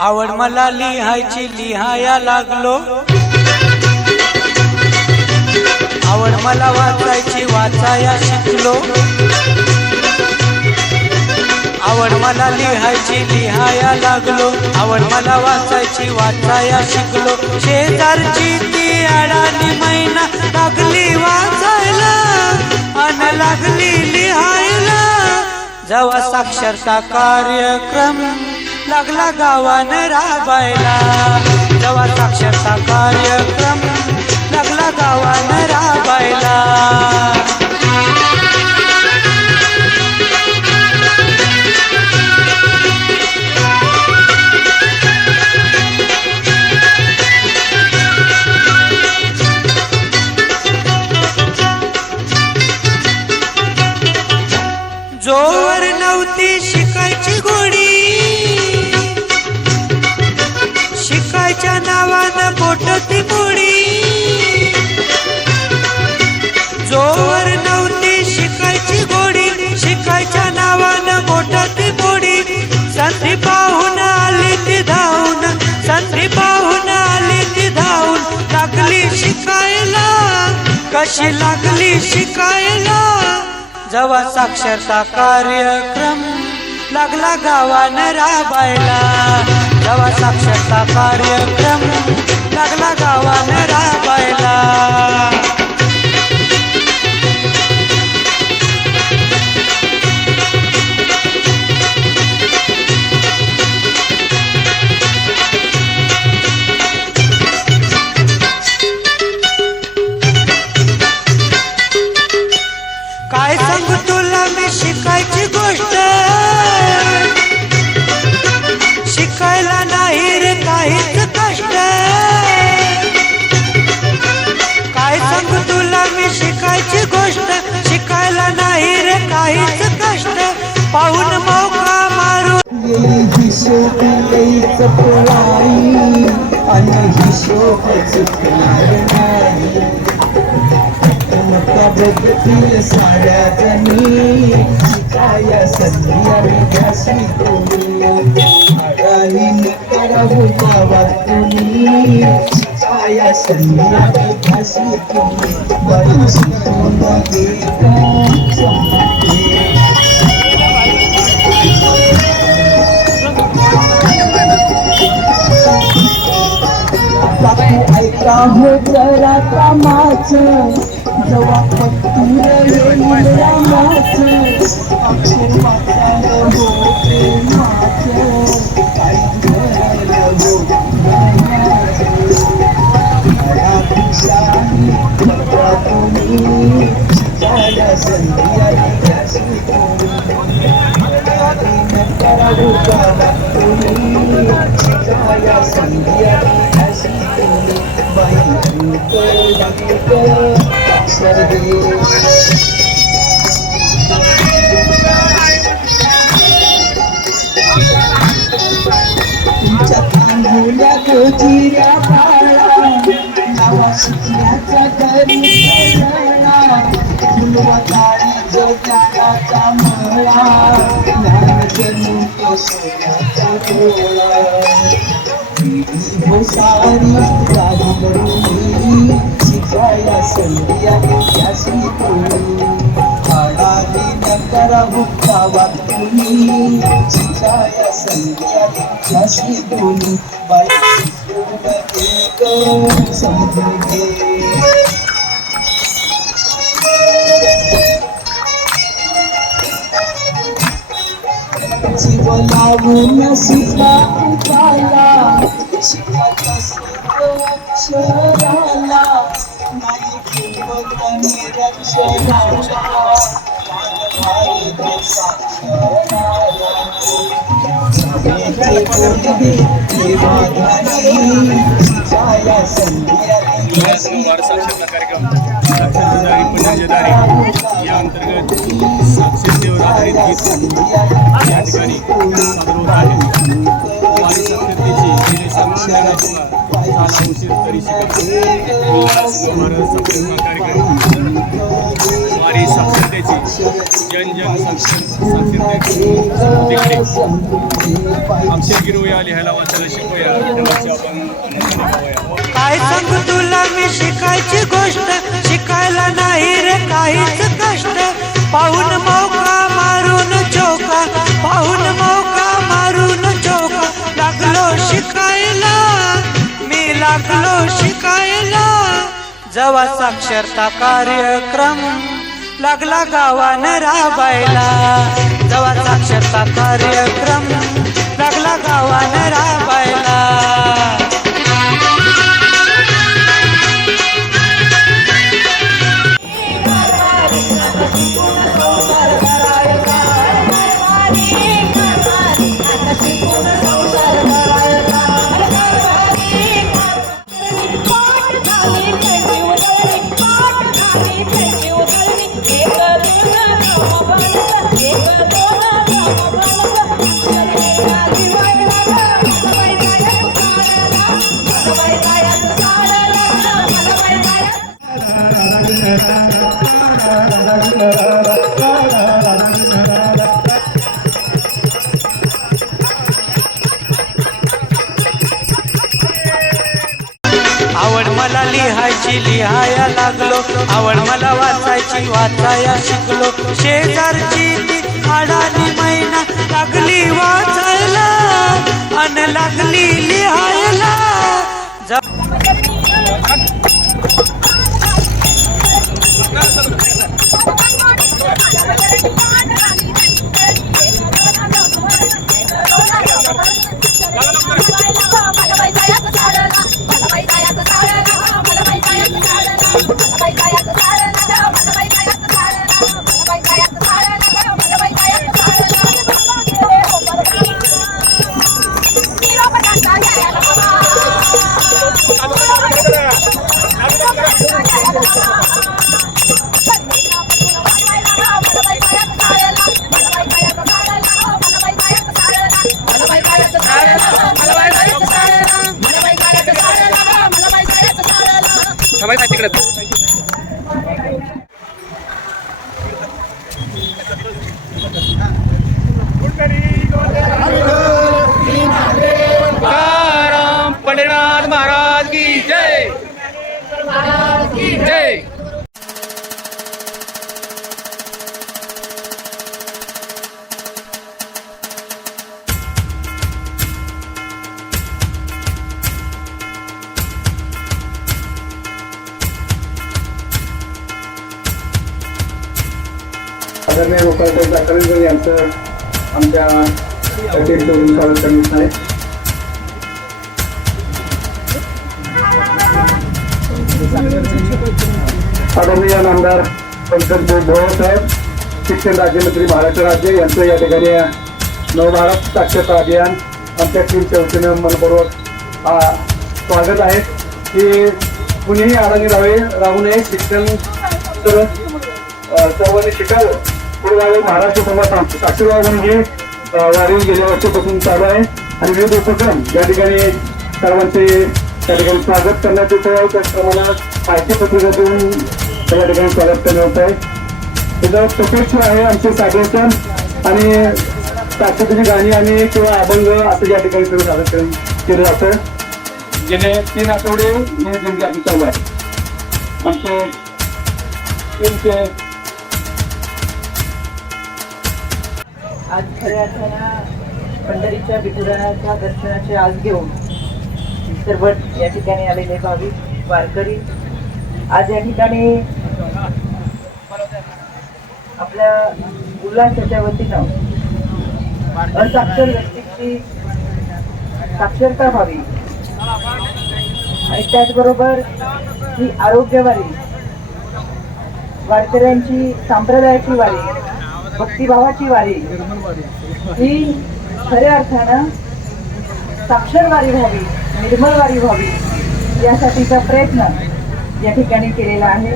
आवड मला लिहायची लिहाया लागलो. आवड मला वाचायची वाचाया शिकलो. आवड मला लिहायची लिहाया लागलो. आवड मला वाचायची वाचाया शिकलो. शेजारची ती अडाणी महिना लागली वाचायला अन लागली लिहायला. जेव्हा साक्षरता कार्यक्रम. लागला गावान राबायला. जवा साक्षरता कार्यक्रम लागला गावान राबायला. संधी पाहून आली ती धावून. संधी पाहून आली ती धावून. लागली शिकायला. कशी लागली शिकायला? जवा साक्षरता कार्यक्रम. लागला गावानं राबायला. जवा साक्षरता कार्यक्रम. लागला गावानं राबायला. येई हिशोब येई चपळाई आणि चुकणार नाही मका बघतील साड्या जणी शिकाया संधी आणि तुम्ही आडाही करावू गावा तुम्ही शिकाया संधी आणि घासी तुम्ही बाई शिकून ऐका. हो जरा कामाच जवा पत्तूर येईल रामाच आखो वाचाल हो सारी राहुबरुनी शिकाया संधी आहे त्याशी कोणी आडाली न करा भुक्का संधी आहे त्याशी कोणी बाई एक समजून घे मानवाई देशाक्षराला येथे कोणते देवाधारी शिकाया संधी वाढ साक्षरता कार्यक्रम साक्षरतेदारी पंढरजेदारी या अंतर्गत साक्षरतेवर आधारित गीत या ठिकाणी सामान्य झाला उशीर तरी कार्यक्रम वारी साक्षरतेची जन अक्षर गिरवूया लिहायला वाचायला शिकूया देवाची आपण काय सांगू तुला मी शिकायची गोष्ट? शिकायला नाही रे काहीच कष्ट. पाहून जेव्हा साक्षरता कार्यक्रम. लागला गावानं राबायला. जेव्हा साक्षरता कार्यक्रम. लागला गावानं राबायला. शिकलो. शेजारची ती अडाणी महिना लागली वाचायला अन लागली लिहायला. ज- तुकाराम आदरणीय गोपाळसाहेब जाकरेकर यांचं आमच्या हॉटेलकडून स्वागत करण्यात आहे आदरणीय आमदार पंकज भोळ साहेब शिक्षण राज्यमंत्री महाराष्ट्र राज्य यांचं या ठिकाणी नवभारत साक्षरता अभियान आमच्या टीमच्या वतीनं मनपूर्वक स्वागत आहे. की कुणीही अडाणी राहावे राहू नये शिक्षण तर सर्वांनी शिकावं. पुढे महाराष्ट्र समाज साक्षर म्हणजे वारी गेल्या वर्षीपासून चालू आहे. आणि विविध उपक्रम या ठिकाणी सर्वांचे त्या ठिकाणी स्वागत करण्यात येत आहे त्याचप्रमाणे माहिती पत्रिकातून या ठिकाणी स्वागत करण्यात येत आहे त्याचं प्रत्यक्ष आहे आमचे सागरसन आणि साक्षरतेची गाणी आणि किंवा अभंग असं या ठिकाणी सगळं सादर केलं केलं जातं गेले तीन आठवडे हे दिंडी आपली चालू आहे. आमचे टीमचे आज खऱ्या अर्थानं पंढरीच्या विठुरायाच्या दर्शनाचे आज घेऊन सर्व या ठिकाणी आलेले भाविक वारकरी. आज या ठिकाणी आपल्या उल्हासाच्या वतीनं असाक्षर व्यक्तीची साक्षरता व्हावी. आणि त्याचबरोबर ही आरोग्यवारी वारकऱ्यांची सांप्रदायाची वारी भक्तिभावाची वारी. ही खऱ्या अर्थानं साक्षर वारी व्हावी निर्मल वारी व्हावी यासाठीचा प्रयत्न या ठिकाणी केलेला आहे.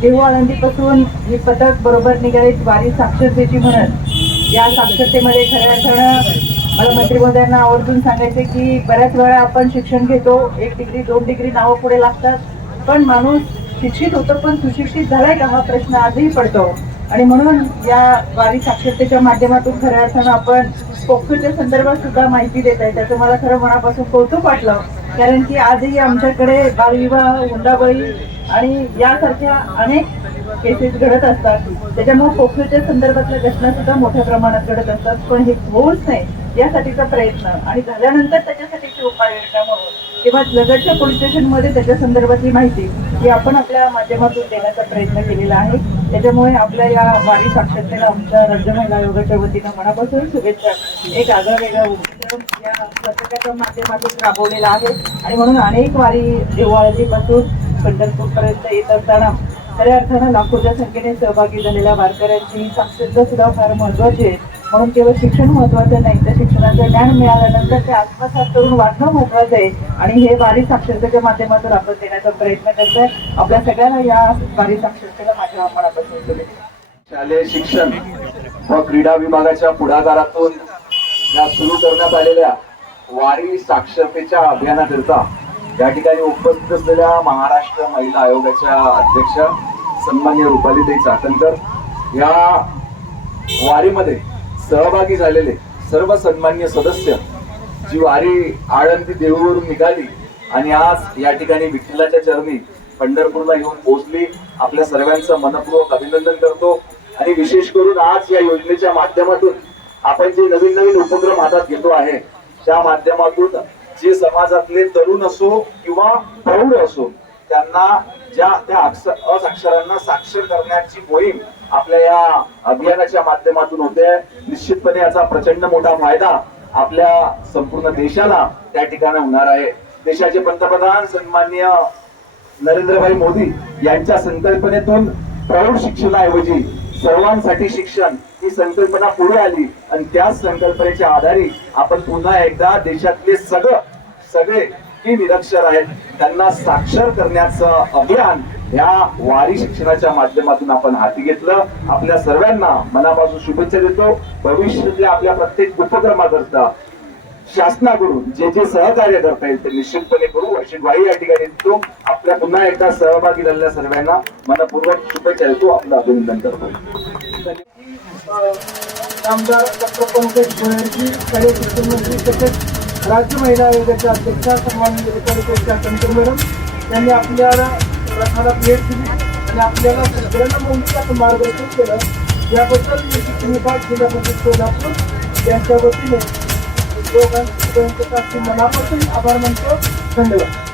देहू आनंदीपासून ही पथक बरोबर निघाली वारी साक्षरतेची म्हणत. या साक्षरतेमध्ये खऱ्या अर्थानं मला मंत्रिमहोदयांना आवर्जून सांगायचे की बऱ्याच वेळा आपण शिक्षण घेतो एक डिग्री दोन डिग्री नावं पुढे लागतात. पण माणूस शिक्षित होतो पण सुशिक्षित झालाय का हा प्रश्न आजही पडतो. आणि म्हणून या वारी साक्षरतेच्या माध्यमातून खऱ्या अर्थानं आपण पोक्सोच्या संदर्भात सुद्धा माहिती देत आहे. त्याचं मला खरं मनापासून कौतुक वाटलं. कारण की आजही आमच्याकडे बालविवाह हुंडाबळी आणि यासारख्या अनेक केसेस घडत असतात. त्याच्यामुळे पोखरीच्या संदर्भातल्या घटना सुद्धा मोठ्या प्रमाणात घडत असतात. पण हे होऊच नाही यासाठीचा प्रयत्न आणि झाल्यानंतर त्याच्यासाठीची उपाययोजना म्हणून. तेव्हा लगतच्या पोलीस स्टेशनमध्ये त्याच्या संदर्भातली माहिती ही आपण आपल्या माध्यमातून देण्याचा प्रयत्न केलेला आहे. त्याच्यामुळे आपल्या या वारी साक्षरतेला आमच्या राज्य महिला आयोगाच्या वतीनं मनापासून शुभेच्छा. एक आगळा वेगळा उपक्रम या पथकाच्या माध्यमातून राबवलेला आहे. आणि म्हणून अनेक वारी देवाळतीपासून पंढरपूरपर्यंत येत असताना खऱ्या अर्थानं लाखोच्या संख्येने सहभागी झालेल्या वारकऱ्यांची साक्षरता सुद्धा फार महत्वाची आहे. म्हणून केवळ शिक्षण महत्वाचं नाही तर शिक्षणाचं ज्ञान मिळाल्यानंतर ते आत्मसात करून वाटणं महत्वाचं आहे. आणि हे वारी साक्षरतेच्या माध्यमातून आपण देण्याचा प्रयत्न करतोय. आपल्या सगळ्यांना या वारी साक्षरतेला माझ्या आपण आपण शालेय शिक्षण व क्रीडा विभागाच्या पुढाकारातून या सुरू करण्यात आलेल्या वारी साक्षरतेच्या अभियानाकरिता या ठिकाणी उपस्थित असलेल्या महाराष्ट्र महिला आयोगाच्या अध्यक्ष सन्मान्य रुपालीताई चाकणकर या वारीमध्ये सहभागी झालेले सर्व सन्मान्य सदस्य जी वारी आळंदी देऊळवरून निघाली आणि आज या ठिकाणी विठ्ठलाच्या चरणी पंढरपूरला येऊन पोहोचली. आपल्या सर्वांचं मनपूर्वक अभिनंदन करतो. आणि विशेष करून आज या योजनेच्या माध्यमातून आपण जे नवीन नवीन उपक्रम हातात घेतो आहे त्या माध्यमातून जे समाजातले तरुण असो किंवा प्रौढ असो त्यांना ज्या त्या अक्षर असाक्षरांना साक्षर करण्याची मोहीम आपल्या या अभियानाच्या माध्यमातून होते. निश्चितपणे याचा प्रचंड मोठा फायदा आपल्या संपूर्ण देशाला त्या ठिकाणी होणार आहे. देशाचे पंतप्रधान सन्मान्य नरेंद्रभाई मोदी यांच्या संकल्पनेतून प्रौढ शिक्षणाऐवजी सर्वांसाठी शिक्षण ही संकल्पना पुढे आली आणि त्याच संकल्पनेच्या आधारे आपण पुन्हा एकदा देशातले सगळं सगळे की निरक्षर आहेत. त्यांना साक्षर करण्याचं अभियान या वारी शिक्षणाच्या माध्यमातून आपण हाती घेतलं. आपल्या सर्वांना मनापासून शुभेच्छा देतो. भविष्यातल्या आपल्या प्रत्येक उपक्रमाकरता शासनाकडून जे जे सहकार्य करता येईल ते निश्चितपणे करू. अशी ग्वाही या ठिकाणी देतो. आपल्या पुन्हा एकदा सहभागी झालेल्या सर्वांना मनपूर्वक शुभेच्छा देतो. आपलं अभिनंदन करतो. आमदार डॉक्टर पंकज गोयलजी मंत्री तसेच राज्य महिला आयोगाच्या अध्यक्षा सन्माननीय रुपाली शंकर मॅडम यांनी आपल्याला रथाला भेट दिली आणि आपल्याला सगळ्यांना मोठं मार्गदर्शन केलं याबद्दल मी शिक्षण विभाग जिल्हा परिषद सोलापूर यांच्या वतीने दोघांचे मनापासून आभार मानतो धन्यवाद